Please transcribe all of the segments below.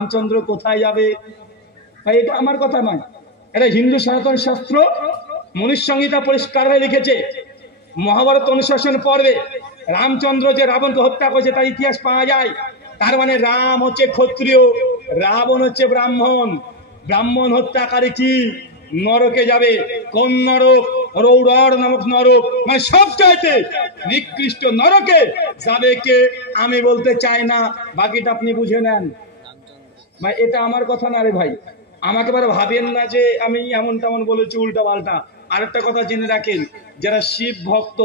রামচন্দ্র কোথায় যাবে? এটা আমার কথা নয়, এটা হিন্দু সনাতন শাস্ত্র মনুষ্য সংহিতা পরিষ্কারভাবে লিখেছে। মহাভারত অনুশাসন পর্বে রামচন্দ্র যে রাবণকে হত্যা করেছে তার ইতিহাস পাওয়া যায়। তার মানে রাম হচ্ছে ক্ষত্রিয়, রাবণ হচ্ছে ব্রাহ্মণ। ব্রাহ্মণ হত্যাকারী কি নরকে যাবে। কোন নরক? রৌরর নামক নরক, মানে সবচাইতে নিকৃষ্ট নরকে যাবে কে আমি বলতে চাই না, বাকিটা আপনি বুঝে নেন। ভাই এটা আমার কথা না রে ভাই, আমাকে এবার ভাবেন না যে আমি এমন তেমন বলেছি উল্টা পাল্টা। আরেকটা কথা জেনে রাখেন, যারা শিব ভক্ত,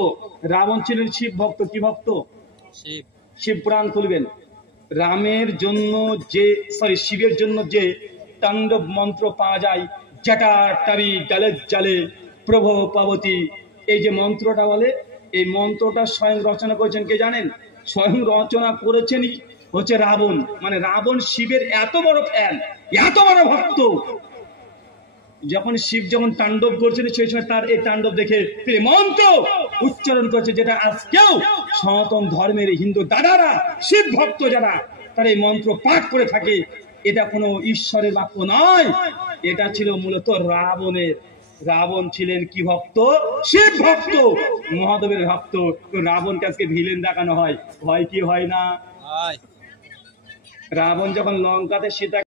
রাবণ ছিলেন শিব ভক্ত। কি ভক্ত? শিব পুরাণ খুলবেন। রামের জন্য যে শিবের জন্য যে তাণ্ডব মন্ত্র পাওয়া যায়, জটা টারি ডালে জালে প্রভ পাবতী, এই যে মন্ত্রটা বলে, এই মন্ত্রটা স্বয়ং রচনা করেছেন কে জানেন? স্বয়ং রচনা করেছেনই হচ্ছে রাবণ। মানে রাবণ শিবের এত বড় ফ্যান, এত বড় ভক্ত, যখন শিব যখন তাণ্ডব করছেন সেই সময় তার এই তাণ্ডব দেখে তিনি মন্ত্র উচ্চারণ করছে, যেটা আজকেও সনাতন ধর্মের হিন্দু দাদারা শিব ভক্ত যারা তারা এই মন্ত্র পাঠ করে থাকে। এটা কোনো ঈশ্বরের বাক্য নয়, এটা ছিল মূলত রাবণের। রাবণ ছিলেন কি ভক্ত? শিব ভক্ত, মহাদেবের ভক্ত। তো রাবণকে আজকে ভিলেন দেখানো হয়, ভয় কি হয় না? রাবণ যখন লঙ্কাতে সীতা